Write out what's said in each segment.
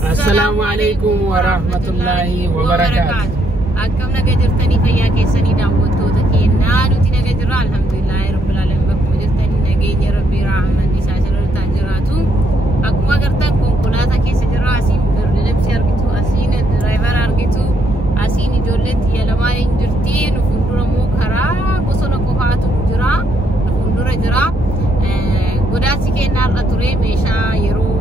Assalamualaikum warahmatullahi wabarakatuh. Akkam naga jirtanii fayyaa keessanii daawwattoota keenya nuti naga jirra alhamdulillahi rabbil alamin bakka jirtanii nageenya rabbii rahman isaa jiraata jiraatu akkuma agartan konkolaataa keessa jirra asiin birlibsi argitu asiin driver argitu asiin ijoolleen xiyya lamaan hin jirti nu fuuldura immoo karaa bosona qofaatu jira nu fuuldura jira godaansi keenya har'a ture meeshaa yeroo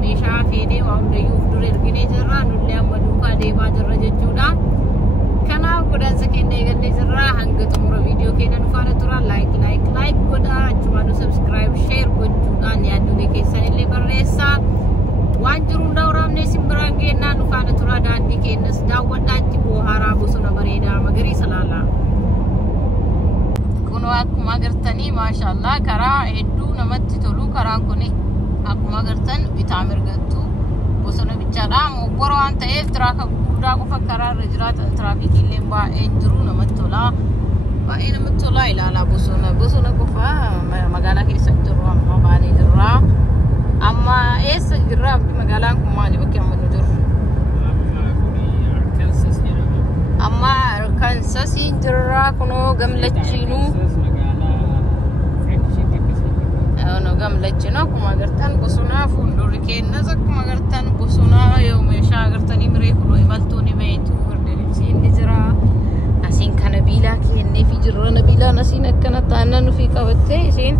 meeshaa fedhee waan hundayyuuf dura erginee jirra nullee amma duukaa deemaa jirra jechuudha. Kanaaf godaansa keenya eegallee jirra hanga xumura viidiyoo keenya nu faana tura like godha achumaan subscribe share gochuudhaan yaaddolee keessanillee barreessaa waan jiru hunda waraabnee simbiraan geennaa nu faana tura daandii keenyas daawwadhaa itti bohaaraa bosona bareedaa magariisa laalaa. Kunoo akkuma agartanii maashaallah karaa hedduu namatti tolu karaan kuni akkuma agartan bitaa mirgattu bosona bichaadha mobbora waan ta'eef tiraaka guddaa qofa karaa irra jiraata tiraafikii illee baay'ee jiru namatti tola ilaalaa bosona qofa magaalaa keessa jiru amma baanee jirra amma eessa jirra abdii magaalaan kun maali bakki amma jiru amma Arkansas jirra kunoo gamlachiinuu gamlachina akkuma agartan bosona fuuldurri keenyas akkuma agartan bosona yoo meeshaa agartanii miree kunoo imaltoonni baay'eetu hordofsi inni jira asiin kana biilaa kennee fi jirra nabiilaan asiin akkana taanaan nufi qabattee isiin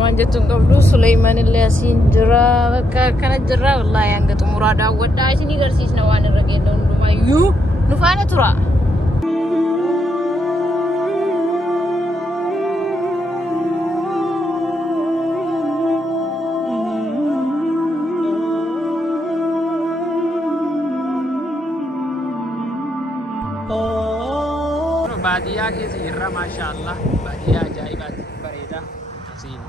waan jettuun qabdu Suleymaan illee asiin jira bakka akkana jirra wallaahi hanga xumuraa daawwadhaa isin agarsiisna waan irra geedda hundumayyuu nu faana tura. Baadiyyaa keessa jirra maashaallah baadiyyaa ajaa'ibaati bareeda asiin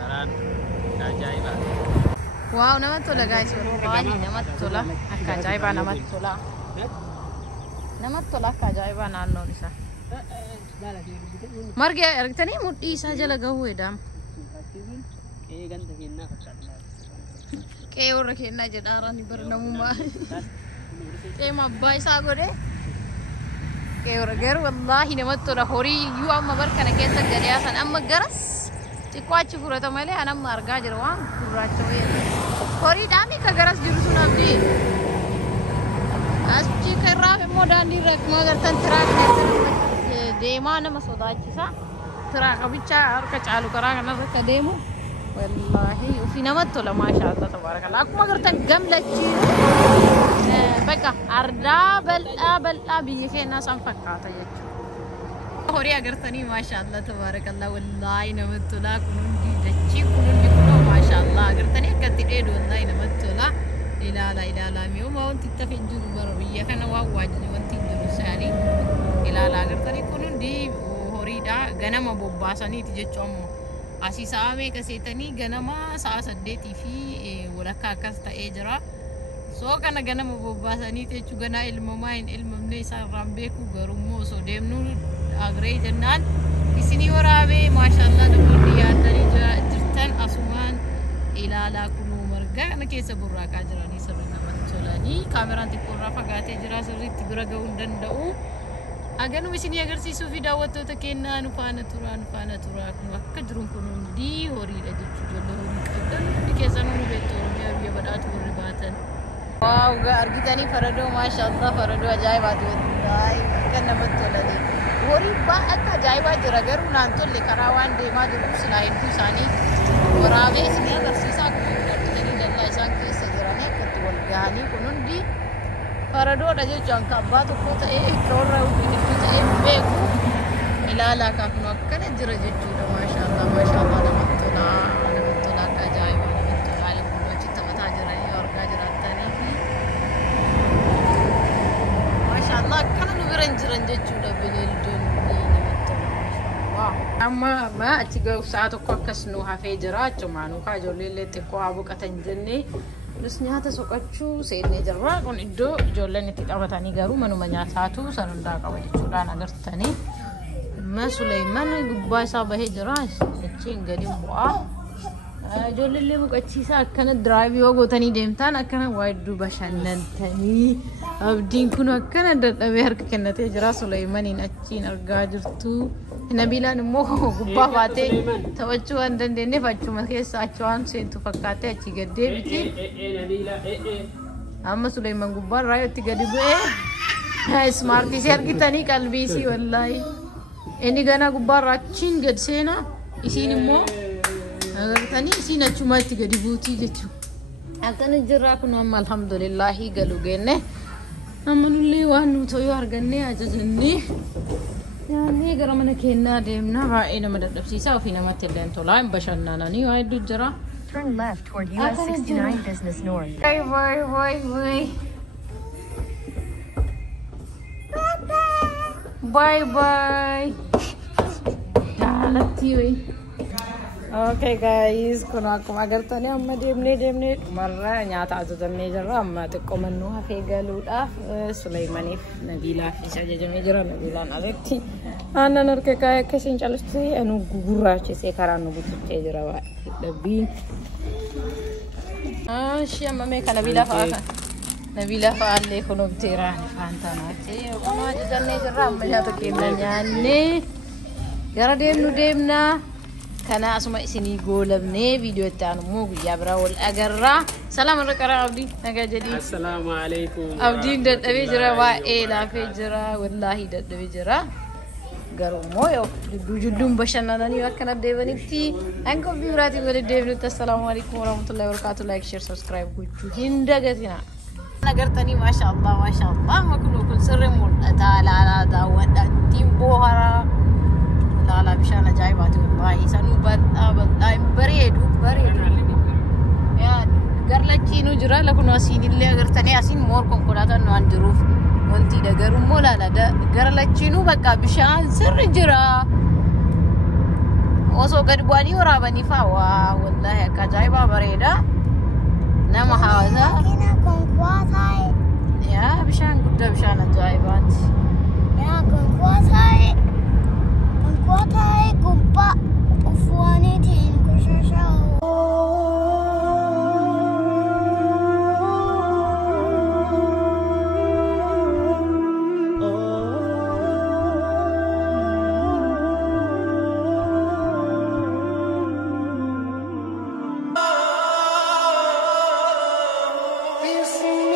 karaan ajaa'ibaati. Waaw namatti tola guys wallahi namatti tola akka ajaa'ibaa namatti tola akka ajaa'ibaa naannoon isaa margi argitanii mudhii isaa jala gahuu edam qe'ee warra kennaa jedhaarani bara namummaa qe'ee abbaa isaa godhe Keluarga wallahi namatti tola horii yoo amma barkana keessa gadiyaasan amma garas xiqqoo achi furata malee anamma argaa jira waan gurraacha wayii horii dhaani ka garas jiru sun abdii achi karraa immoo daandii irra akkuma agartan tiraakii deemaa nama sodaachisa tiraaka bichaa harka caalu karaa kanarra akka deemu wallahi ofii namatti tola maashaallah tabarakallah akkuma agartan gamlachiin bakka ardaa bal'aa biyya keenyaa san fakkaata jechuudha. Horii agartanii maashaallah tabarakallah wallahi namatti tola kunuundi dachii kunuundi kunoo maashaallah agartanii akkatti dheedu wallahi namatti tola ilaalaa mi'ooma wanti tafe jiru bara biyya kana waan waajjirri wanti jiru isaanii ilaalaa agartanii kunuundi horiidha ganama bobbaasaniiti jechuun asii sa'a meeqa seetanii ganama sa'a 8 fi walakkaa akkas ta'ee jira. So kana ganama bobbaasanii teechu ganaa ilmamaa hin ilmamne isaarraan beeku garummoo osoo deemnu agree jennaan isinii waraabee maashaallah namoonni yaaddanii jirtan asumaan ilaalaa kunuu marga kana keessa burraaqaa jiranii sirri namatti tolanii kaameraan xiqqoorraa fagaatee jira sirriitti bira ga'uu hin danda'u haganuma isinii agarsiisuu fi daawwattoota keenyaa nu faana tura kun akka jiruun kun hundi horiidha jechuudha ijoollee horii qabdan hundi keessan nu beektu oromiyaa biyya badhaatu warri baatan. Wow, argitanii faradoo maashaallah faradoo ajaa'ibaati wallahi akka namatti tolate horii akka ajaa'ibaa jira garuu naan tolle karaa waan deemaa jiru silaa hedduu isaanii waraabee isinii agarsiisaa kun argitanii dallaa isaan keessa jiranii akkatti wal gahanii kun hundi faradoodha jechuun kan abbaa tokko ta'ee ijoollee hundi hedduu ta'ee beeku ilaalaa kaafnu akkana jira jechuudha maashaallah namatti tola akka ajaa'ibaa namatti tola haala guddachi taphataa jiranii argaa jiraatanii maashaallah akkana nu biran jiran jechuudha bineeldonni namatti tola amma achi ga'u sa'a tokko akkas nu hafee jira achumaan ukaa ijoollee illee xiqqoo haa boqatan jennee Nus nyaata soqachuu seennee jirra. Kun iddoo ijoolleen itti taphatanii garuu manuma nyaataatu san hundaa qaba jechuudhaan agartanii. Amma Suleyman gubbaa isaa bahee jira. Achiin gadi bu'aa. Ijoolleen illee boqochiisaa akkana diraayivii yoo gootanii deemtaan akkana waa hedduu bashannantanii. Abdiin kun akkana dadhabee harka kennatee jira. Suleymaniin achiin argaa jirtu. Nabilaan immoo gubbaa baatee taphachuu waan dandeenyeef achuma keessa achi waan seentu fakkaatee achi gad deebiti. Amma Suleyman gubbaa irraa itti gadi bu'ee ismaartiisii argitanii qalbiisii wallaahi. Inni ganaa gubbaa irraa achiin gad seenaa. Isiin immoo agartanii isiin achuma itti gadi buutii jechuudha. Akkana jirraa kun amma alhamdulillahi galu geenne. Amma nullee waan nuti yoo arganne ajajannee. Yani gara mana keenyaa deemna baay'ee nama dadhabsiisaa ofii namatti illee tolaa hin bashannananii waa hedduu jira. Turn left toward US 69 Business North. Bye bye. Jaalatti hoyi. Okay guys, kun akkuma agartanii amma deemnee dhumarra nyaata ajajamnee jirra. Amma xiqqoo mannuu hafee galuudhaaf Suleymaniif Nabiilaaf isa ajajamee jira. Nabiilaan alatti aannan harka kaayee akkasiin calistee anu gurraachisee karaa nu bututtee jira baay'ee dhabbiin. Amma meeqa Nabiilaa fa'aallee kunuunteera faantanaatti. Kun ajajamee jirra amma nyaata keenya nyaannee gara deemna. Kana asuma isinii goolabnee viidiyoo itti aanummoo guyyaa biraa wal agarraa. Salaam irra qaraa Abdii nagaa jedhii. Assalaamu alaikum. Abdiin dadhabee jira baay'ee laafee jira wallaahi dadhabee jira. Garuu immoo yoo jidduun bashannananii akkana deebanitti hanga ofii biraatiin walitti deebinutti assalaamu alaikum warahmatullahi wabarakatuh. Like, share, subscribe gochuu hin dagatina. Agartanii maashaallah makunoo kun sirrii mul'ata laalaa daawwadha ittiin booharaa. Lala bishaan ajaa'ibaati wallahi sanuu badhaa bareedu yaa garlachiinu jira lakun asiin illee agartanii asiin moor konkolaataan waan jiruuf wanti dhagaru immoo laala garlachiinu bakka bishaan sirri jira osoo gad bu'anii waraabanii faa waa wallahi akka ajaa'ibaa bareeda nama hawwataa yaa bishaan guddaa bishaan ajaa'ibaati yaa konkolaataa What I go back of one eating You see